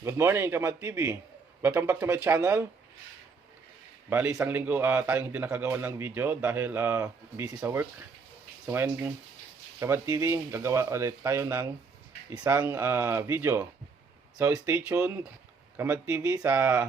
Good morning, Kamad TV. Welcome back to my channel. Bali, isang linggo tayong hindi nakagawa ng video dahil busy sa work. So ngayon, Kamad TV, gagawa ulit tayo ng isang video. So stay tuned, Kamad TV, sa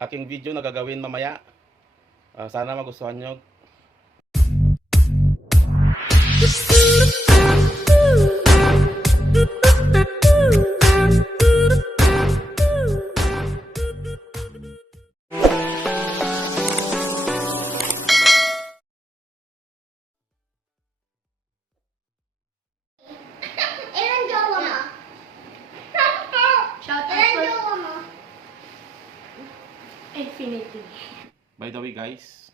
aking video na gagawin mamaya. Sana magustuhan nyo. Infinity. By the way guys,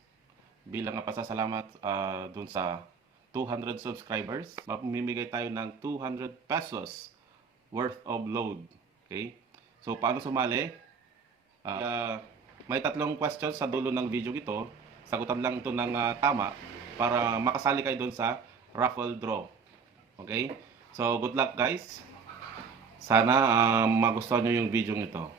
bilang pasasalamat dun sa 200 subscribers, mamimigay tayo ng 200 pesos worth of load. Okay? So paano sumali? May tatlong questions sa dulo ng video ito. Sagutan lang ito ng tama para makasali kayo dun sa raffle draw. Okay? So good luck guys. Sana magustuhan nyo yung video ito.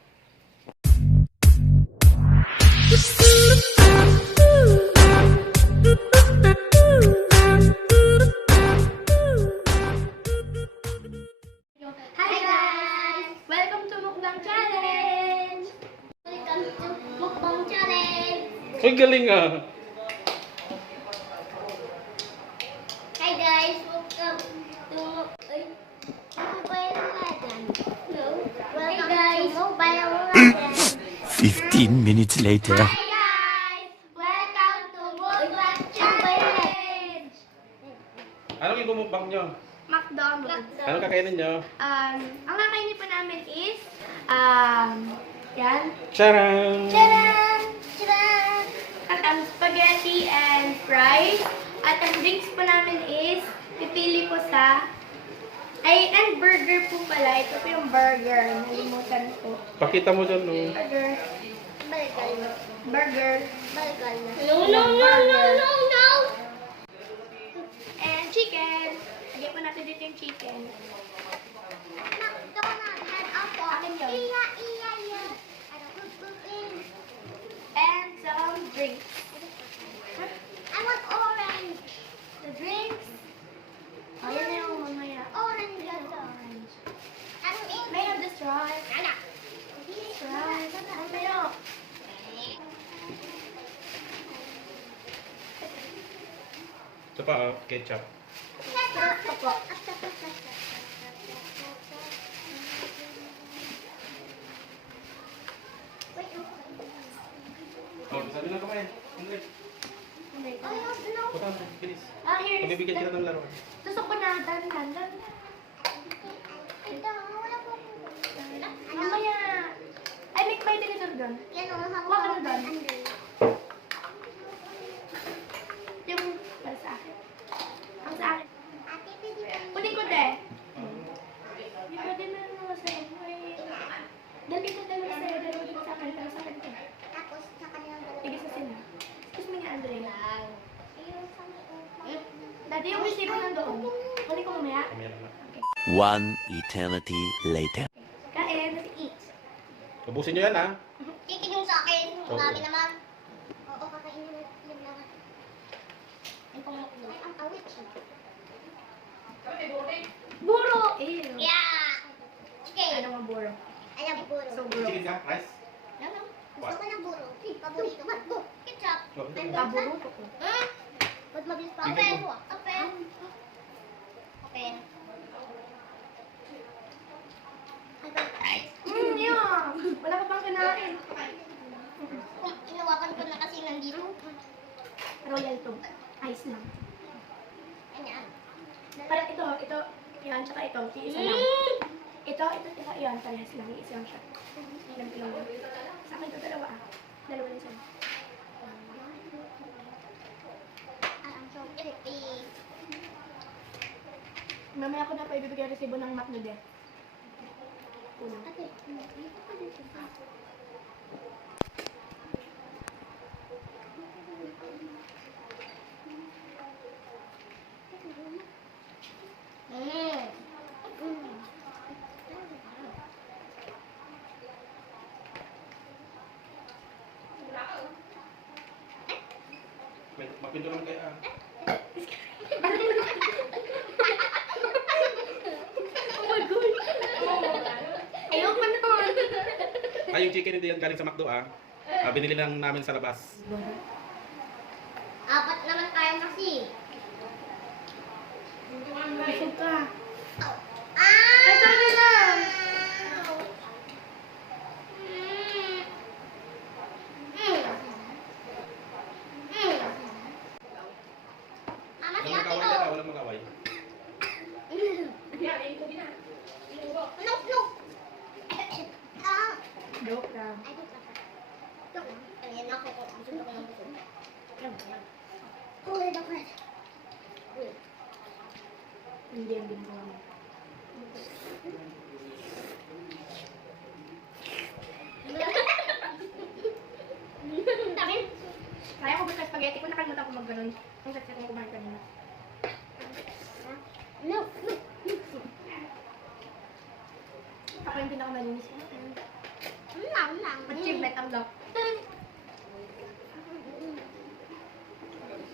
Hi guys! Welcome to Mukbang Challenge! Welcome to Mukbang Challenge! Ang galing ah! Hi guys! Welcome to Mobile Legends! No? Welcome to Mobile Legends! 15 minutes later. Hi guys! Welcome to Mukbang Challenge! Anong igumukbang nyo? McDonald's. Anong kakainin nyo? Ang kakainin po namin is, yan, Charan! Tadaan! Tadaan! spaghetti and fries. At ang drinks po namin is, pipili po sa, and burger po pala. Ito po yung burger. Nalimutan ko. Pakita mo dyan, no? Burger. Balikan na. Burger. Balikan na. No! And chicken. Lagyan po natin dito yung chicken. McDonald's had ako. Akin yun. Iya! Ano kukuin? And some drinks. I want orange. The drinks. Ayan na yung mamaya. Orange. Orange. Anong ito? May have the straws. Anak. Straws. Mamaya. Ito pa, ketchup. Straws pa po. Oh, sabi na kamay. Andre, puta, bilis. Here is Pabibigyan kita ng laruan. Tusok ko na. Dan. Ito, wala po. Mamaya. Ay, may tinidor doon. Yan o, Wala ka na doon. Andre. Yung para sa akin. Ang sa akin. Ate, pwede ba? Kunin ko, te. Hindi pwede na naman sa'yo. Dali ko dalawa sa'yo. Dalawa din sa akin. Dalawa sa akin. te. Tapos, sa kanilang dalawa. Tigis na sila. Excuse me nga, Andre. Ayun, sa may Dati yung resibo nandoon. Kunin ko mamaya. Kamay na. One eternity later. Kain. Let's eat. Ubusin nyo yan, ha? Kikin yung sa akin. Oo. Marami naman. Oo, kakainin yung lahat. Ay, ang awit. Buro! Ew. Yeah! Okay. Ano nga buro? Alam, buro. So, buro. Chicken ka? Rice? Ano? Gusto ko ng buro. Paborito. Matbo. Ketchup. Paburo ko ko. Ba't mabilis pa? Kape. Kape. Kape. Yeah. Wala ka bang kinain? Inawakan ko na kasi nandito. Royal to. Ice lang. Ayan. Parang ito, yan, tsaka ito, isa lang. Ito, yan, parehas lang, isa lang siya. Ganito lang. Sa akin ito, dalawa ah. Dalawa na isa. Ang so pretty. Mamaya ko na pa ibibigay resibo ng McDo de. Una. Ate, dito ka dito. Pinto naman kaya. Oh my God. Ayoko nun. Ay, yung chicken hindi yan galing sa McDo ah. Binili lang namin sa labas. Apat naman tayo kasi. Busog ka. Ah! Ay, sorry lang. Mama, si Walang ate mag-away ko. dyan, walang mag-away. No, no. Ah. Joke lang. Ay, ito pa. Ito. Ayan ako. Busog ako ng busog. Uy, dapat. Uy. Hindi ang ginagawa mo. Dami. Kaya ko basta spaghetti ko, nakalimutan ko mag-ganon. Ang sakit ko kumain kanina. No, no. Ako yung pinakamalinis ko. Lang, lang. Achievement unlock.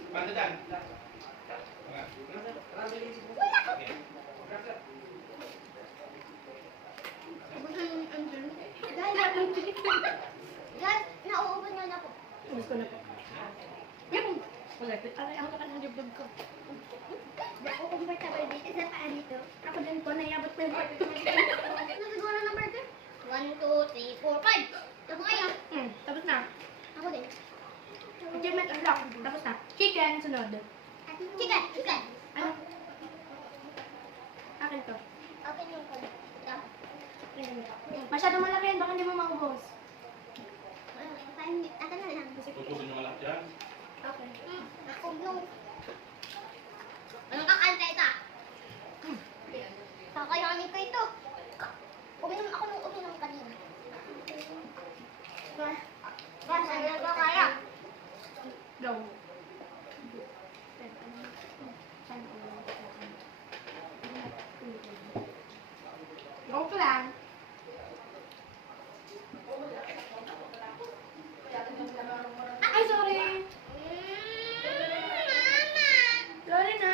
Paano dyan? Guys, nauubos na ako. Gusto na po. Yung! Wala. Aray, ako naman ang dibdib ko. Hindi ako comfortable dito sa paa nito. Ako din po, naiabot ko yung part. Ano siguro ng burger? 1, 2, 3, 4, 5. Tapos kayo. Tapos na. Ako din. Achievement unlock. Tapos na. Chicken, sunod. Chicken, chicken. Ano? Akin to. Open yung code. Masyado malaki yan, baka hindi mo maubos. Ata na lang. Tutusin nyo nga lahat dyan. Okay. Ako no. Anong kakanta ito? Kakayanin ko ito. Uminom ako nung uminom kanina. Saan na ba kaya? Go. Go ko lang. Ay, sorry. Mama! Sorry na.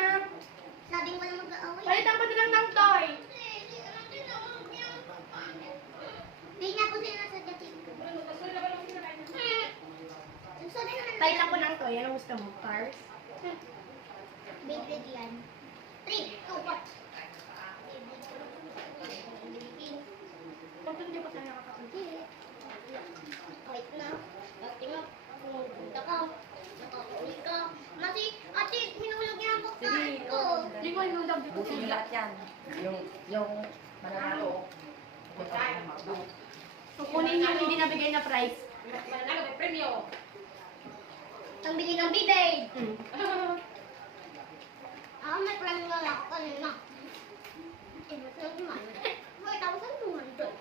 Sabi mo na mag-aaway. Palitan ko na lang ng toy. Hindi niya po sila sa dati. Sabi na lang. Palitan ko ng toy. Ano gusto mo? Cars? Beyblade yan. 3, 2, 1. Kung hindi ko sana nakakapunti. Wait na. Dati nga, pumunta ka. Nakakauwi ka. Masi, ate, minulog niya ang buksan ko. Hindi ko inulag dito Busin sa lahat yan. Yung mananalo. kukunin yung hindi nabigay na prize. Mananalo, may premyo. Ang bili ng bibig. Hmm. May plan nga lang ako kanina. Ba't lang naman? Hoy, tapos ang naman doon.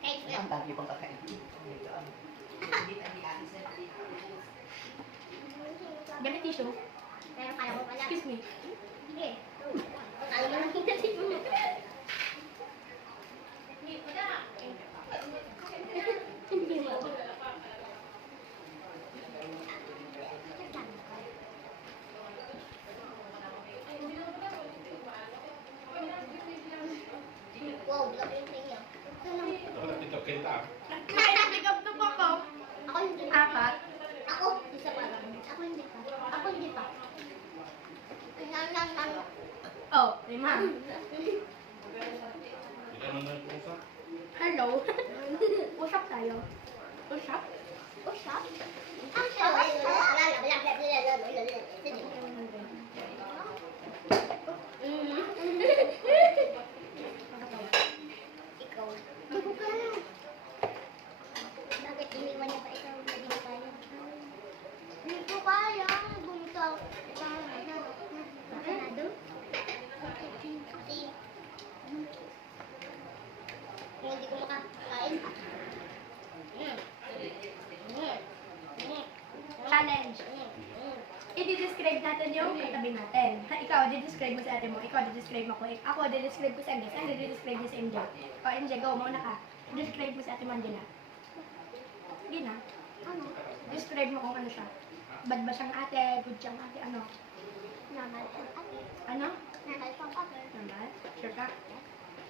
Kahit Ang dami pang kakain. Gamit tissue. Pero kaya ko pala. Excuse me. Sige. Alam mo lang kita dito. Hindi mo. Wow, grabe yung tingin. Ako na dito, kita ah. Kaya nag-pick up to po ko. Ako hindi. Apat. Ako, isa pa lang. Ako hindi pa. Ako hindi pa. Lang. Oh, 5. Hindi naman na pusa. Hello. Usap tayo. Usap? Usap? Ang sarap. Ikaw. Bago ka lang. Bakit iniwan niya pa ikaw? Hindi mo kaya. Hindi ko kaya. Bumitaw. Makanado? Kasi kung hindi ko makakain. Challenge. I-describe natin yung katabi natin. Ikaw, i-describe mo sa ate mo. Ikaw, i-describe mo ko. Ako, i-describe ko sa MJ. Saan i-describe mo sa MJ? O, MJ, go. Mauna ka. I-describe mo sa ate mo, Angela. Sige na. Ano? Describe mo kung ano siya. Bad ba siyang ate? Good siyang ate? Ano? Namal ang ate. Ano? Namal pang ate. Naman? Sure ka?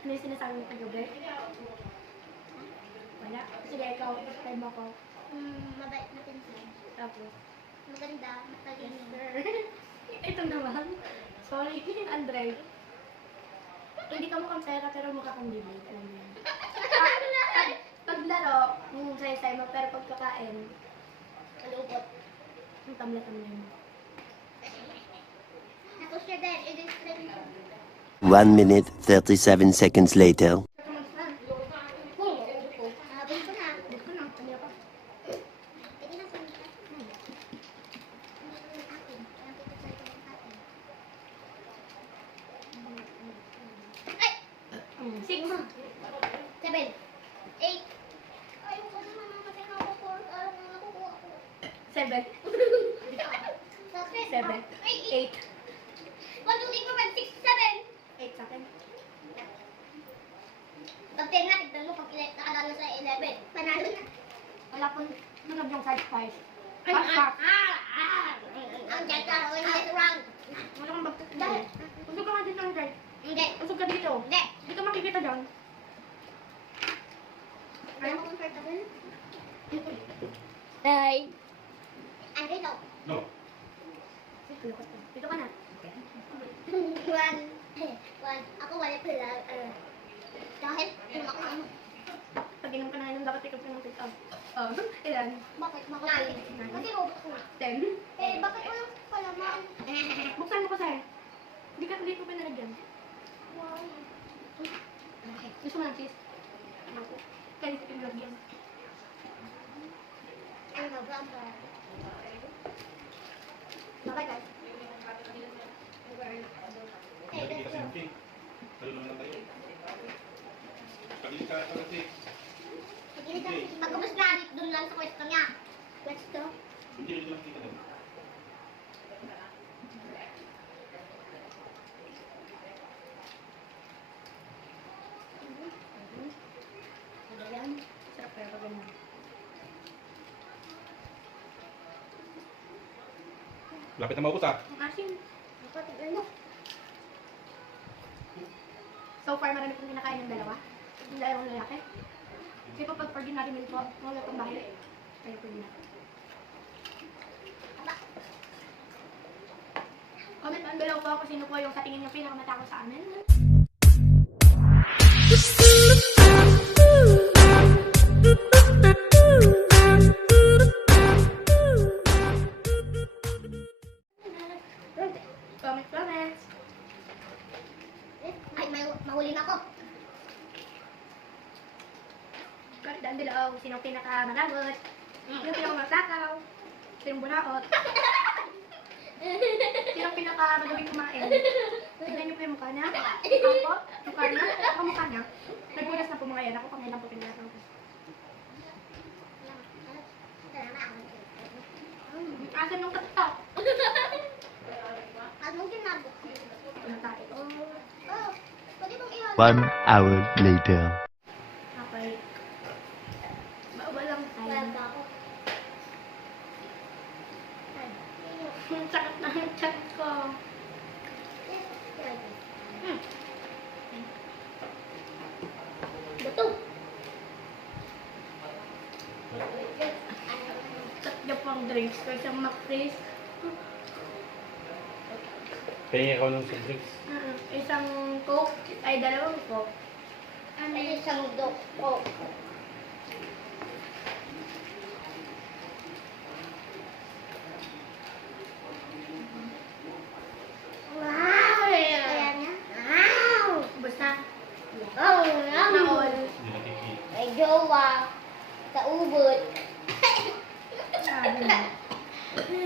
Ano yung sinasabi mo kagabi? Wala. Sige, ikaw. Time ako. Mabait na pinsan. Tapos. Maganda, matalino. Ito naman. Sorry, Andre. Hindi ka mukhang pera pero mukha kang bibig. Alam mo yan. Paglaro, say mo, pero pagkakain, Malupot. ang tamla-tamla mo. Tapos siya din, i-display mo. 1 minute 37 seconds later. Habol ko na. Dito ko na, kanya pa. Pwede na sa mga akin. Kaya pipicture ko ng akin. Ay! 6. 7. 8. Ayoko na mamamatay na ako for alam na nakukuha ko. 7. Tapos 7. Ay, 8. 1, 2, 3, 4, 5, 6, 7. 8 sa akin. Pag 10 na, tignan mo pag nakadalo sa 11. Panalo na. Wala pong sunog yung side price. Ay, Pack. Ang dyan ka, when it's round. Wala kang bagay. Usog ka nga dito, Andre. Hindi. Usog ka dito. Hindi. Hindi ka makikita dyan. Ayaw mo comfortable? Hi. Ano ito? No. Dito ka na. One. Ako wala pala. Dahil, ako ano. Pag inom ka na inom, dapat ikaw ka ng take out. Oh, ilan? Bakit? Nine. Kasi robot ko na. 10. Eh, bakit walang palaman? Buksan mo kasi. Hindi ko pinalagyan. Wow. Gusto mo ng cheese? Kaya hindi ko pinalagyan. Ano ba ba? Okay, guys. Hindi kasi yung cake. Talo naman tayo. Pagili ka kasi. Pag gumas na, doon lang sa pwesto niya. Pwesto? Hindi dito lang kita doon. Ayan. Sarap kaya pag ganyan. Lapit na maubos ah. Ang asin. Ako, tignan mo. So far, marami kong kinakain ng dalawa. Yung dalawang lalaki. Kasi pa pag pag natin ito, wala pang bahil. Kaya pwede na. Comment down below po kung sino po yung sa tingin niyo pinakamatako sa amin. Comments. Ay, mahuli na ako. Comment down below kung sino pinakamalagot. Sino pinakamatakaw. Sino bunaot. Sino pinakamagawin kumain. Tignan niyo po yung mukha niya. Ako, mukha niya. Ako mukha niya. Nagbulas na po mga yan. Ako pang ilang po pinatang ko. Asan nung katok? Anong ginagawa? Tumatake. Oh, pwede bang ihalo? 1 hour later. Okay. Walang Wala time. ba ako? Ang sakit na ang chat ko. Buto. Tatlo pang drinks ko. Isang McFreeze. Pahingi ako ng soft drinks. Isang Coke. Ay, dalawang Coke. Ano isang dok ko? Wow! Kaya niya? Wow! Basta. Oh, Naol. Hindi na tiki. may jowa sa ubod. Sabi mo.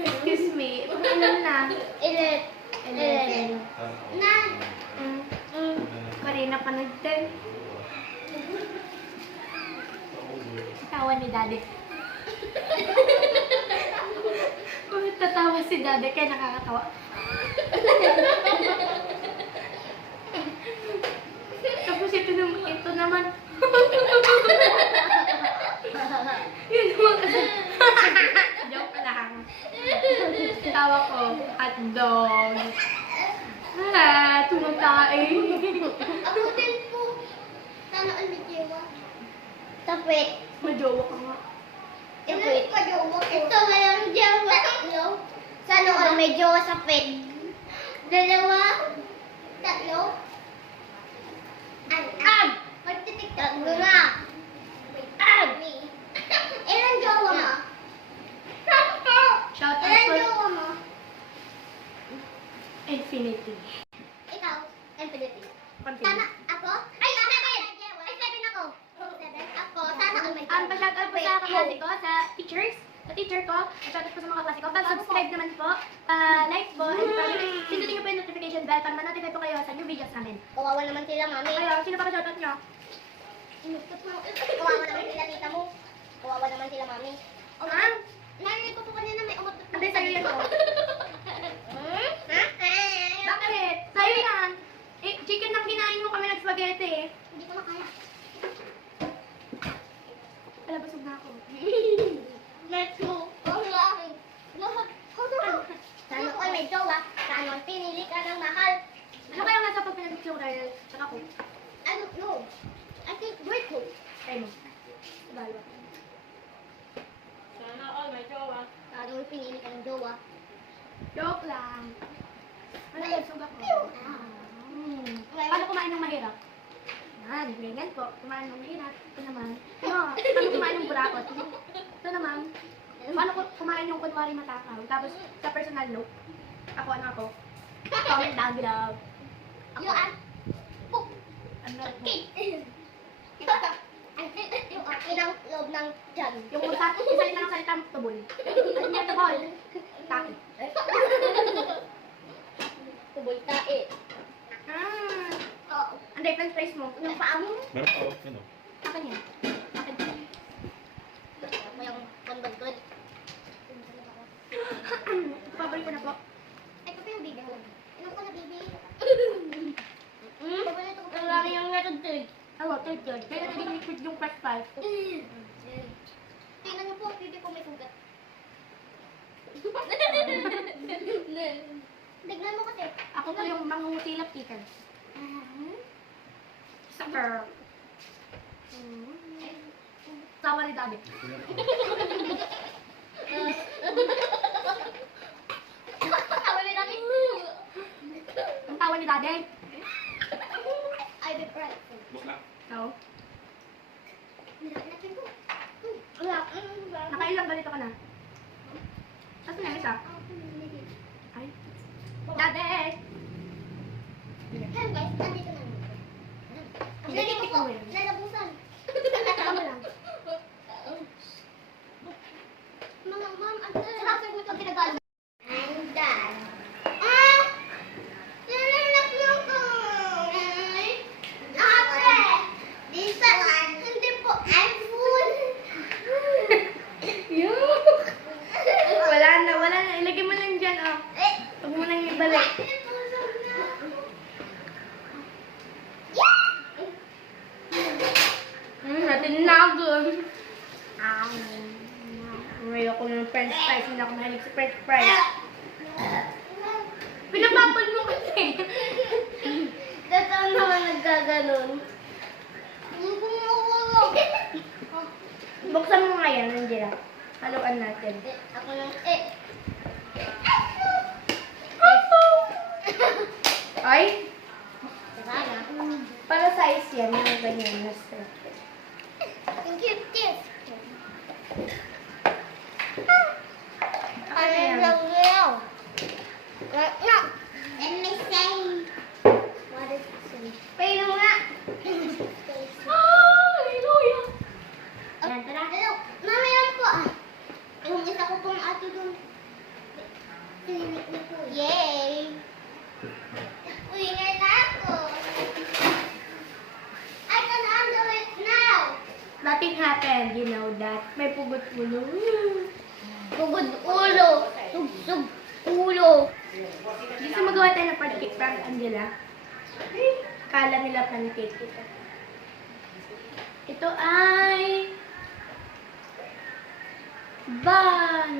Excuse me. Ilan na? Ilit. 11. Na. Marina pa nag-10. Tawa ni Daddy. Bakit tatawa si Daddy? Kaya nakakatawa. Tapos ito naman. Yun naman kasi. Joke lang. hotdog. Ah, tumatae. Ako din po. Sana all may jowa. Tapit. Majowa ka nga. Tapit. Ito walang jowa. No? Sana all may jowa sa pet. Dalawa. Tatlo. An. Magtitiktok mo na. An. Ilan jowa mo? Sakto. Shout out Ilan po. jowa mo? Infinity. Ikaw. Infinity. Continue. Sana ako? Ay, 7! Ay, 7 ako. 7? Ako. Sana all may jowa. Pa-shout out po sa kaklase ko, sa teachers, sa teacher ko, pa-shout out po sa mga kaklase ko. Pa-subscribe naman po, pa-like po, and pindutin niyo po yung notification bell para ma-notify po kayo sa new videos namin. Kawawa naman sila, mami. Kaya, sino pa ka-shout out nyo? Kawawa naman sila, tita mo. Kawawa naman sila, mami. Ah, Narinig ko po kanina may umutot. hindi sa'yo yan po. Hmm? Ha? Bakit? Sa'yo yan. Eh, chicken lang kinain mo kami ng spaghetti eh. Hindi ko na kaya. Wala, busog na ako. Let's go. Lahat. Sana ko may jowa. Sana pinili ka ng mahal. Ano kaya nasa pag pinag-picture dahil sa ako? I don't know. I think grade ko. Try mo. Balo. Sana all may jowa. Sana may pinili ka ng jowa. Joke lang. Ano busog ako? Paano kumain ng mahirap? Yan, ganyan po. Kumain ng mahirap. Ito naman. Ano, paano kumain ng burakot? Ito naman. Paano kumain yung kunwari matakaw? Tapos, sa personal note, ano ako? Comment down below. Yung poop. Ano? Cake. Yung inang loob ng tiyan. Yung isa rin lang salita mo, tubol. Ano niya, tubol? Taki. Tubol tae. Ah. Oo. Anday, french fries mo. Yung paa mo. Meron pa ako, yun o. Akin yan. Akin. Ako yung bandod. Paborito na po. Ay, ito pa yung bibi mo. Inom ko na, bibi. Hmm? Paborito ko pa yung bibi. Yung natutulog. Ano, third yun. Kaya naging liquid yung french fries. Tingnan niyo po, bibi ko may sugat. Tignan mo kasi. Ako to yung mangungutilap teacher. Sucker. Tawa ni Dabi. Tawa na namin. Ang tawa ni Daddy. Ay, be right. Bukla. Oo. Natin ko. Wala. Nakailang ganito ka na? Saan na isa? Ay. Daddy! Ayan guys, nandito na. Ang galing ko po. Lalabusan. Tama lang. Mga ma'am, ang sarap mo ito pinagalo. I'm done. Ah! Nalanak lang ko. Ate! This one. Hindi po. I'm full. Wala na, wala na. Ilagay mo lang dyan, oh. Eh! Huwag mo nang ibalik. Natin nagon. May ako ng french fries. Hindi ako mahilig sa french fries. Pinapapal mo kasi. Totoo naman nagkaganon. Buksan mo nga yan, Angela. Haluan natin. Ako lang, Ay, Sana. para size yan. Yung ganyan. Yung cute. Ano yan? No. And may say. What is this? Pero nga. Hallelujah! Yan, tara. Hello. Mamaya po ah. Yung isa ko pong ato dun. Pininik niyo po. Yay! Winner na ako. I can handle it now. Nothing happened, you know that. May pugot ulo. Bugod ulo. Sugsug ulo. Gusto magawa tayo ng pancake prank, Angela? Kala nila pancake ito. Ito ay bun.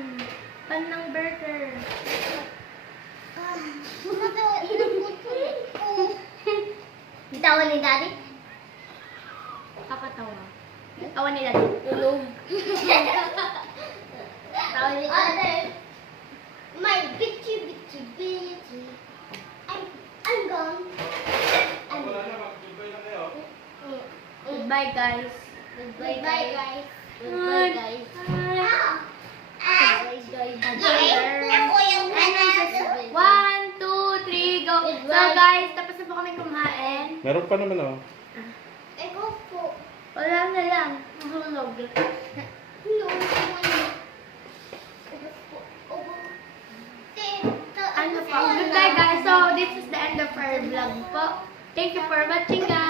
Bun ng burger. Tawa ni Daddy? Kakatawa. Tawa nila tulog. Tawa ni Daddy. My bitchy, bitchy, bitchy. I'm gone. I'm gone. Goodbye, guys. Goodbye, guys. Goodbye, guys. Goodbye, guys. Ako yung panalo. 1, 2, 3, go. So, guys, tapos na po kami kumain. Meron pa naman oh. Eko po. Wala na lang. Mahulog. No. Ano po? Goodbye, guys. So, this is the end of our vlog po. Thank you for watching, guys.